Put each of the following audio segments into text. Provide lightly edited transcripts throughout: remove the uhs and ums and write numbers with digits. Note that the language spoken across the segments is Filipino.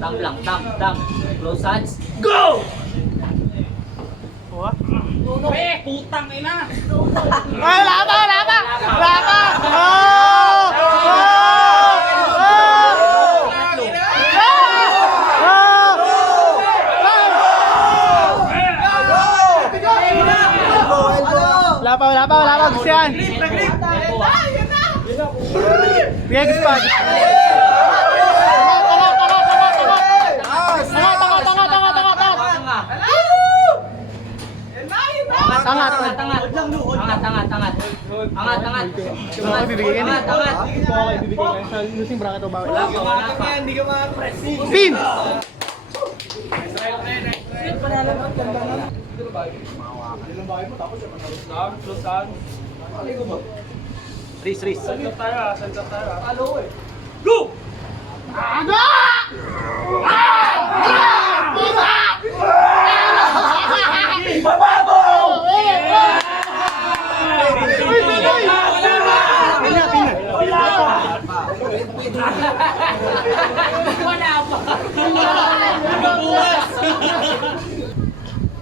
Thumb lang, thumb. Close hands. Go! Putang ina! Wala pa! Wala pa. Gusto yan. Bigay gusto pa. Angat. Bibigyan yan. Okay, bibigyan yan. Sa losing bracket o bawal. Hindi ka makapress. Pin! Race. Salta tayo. Go! Aga!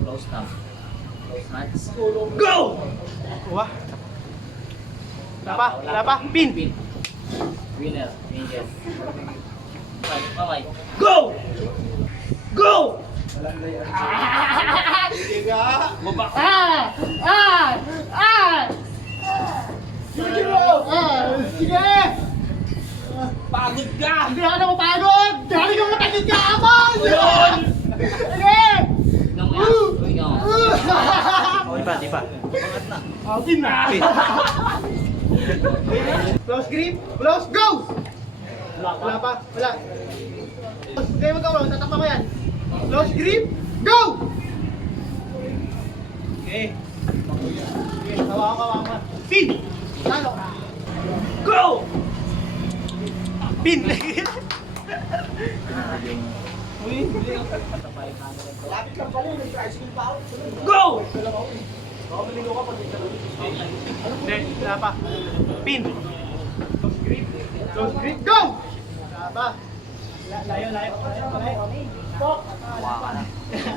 Close thumb. Close hands. Go! Wah. Wala pa. Pin. Winner. Angel. Mamay. Go! Sige! Pagod ka! Hindi ako mapagod! Dali kang matagid ka ako! Yun! Sige! Di pa. Pin na! Close grip, close, go! Wala pa, wala. Okay, mag-go, tatakpan ko yan. Close grip, go! Okay. Hawakan ka. Pin! Talo! Go! Pin! Go! Hindi, wala pa. Pin! Close grip, go! Wala pa. Layo.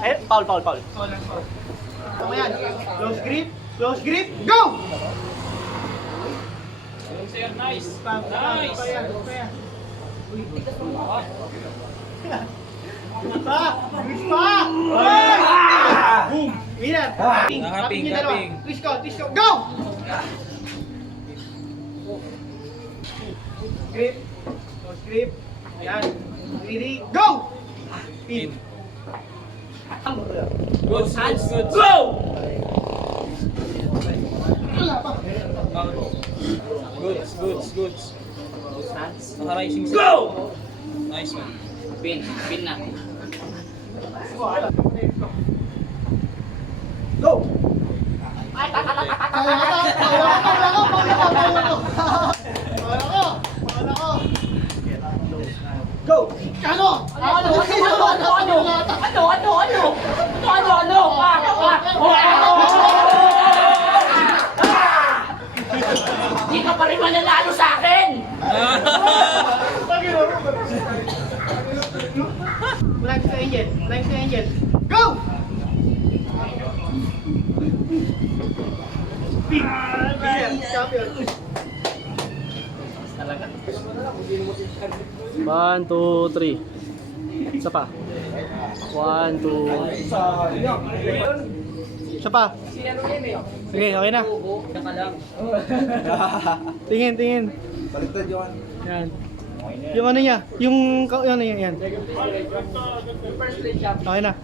Ay, foul. Tama yan. Close grip, go! Nice! Pa yan. Boom! Winner! Tapping. Twist ko, go! Close grip. Yan. Ready, go! Pin. Good hands. Go! Wala pa. Good. Close hands. Naka-rising Go! Nice one. Pin na. Go! Go! Kano? Hindi ka pa rin mananalo sa akin! Flags to Angel. Go! Champion. Talaga. 1, 2, 3. Isa pa. 1, 2. Isa pa. Sige, okay na. Saka lang. Tingin. Baliktad yun. Yan. Yung ano niya, yung ano yan. Okay na.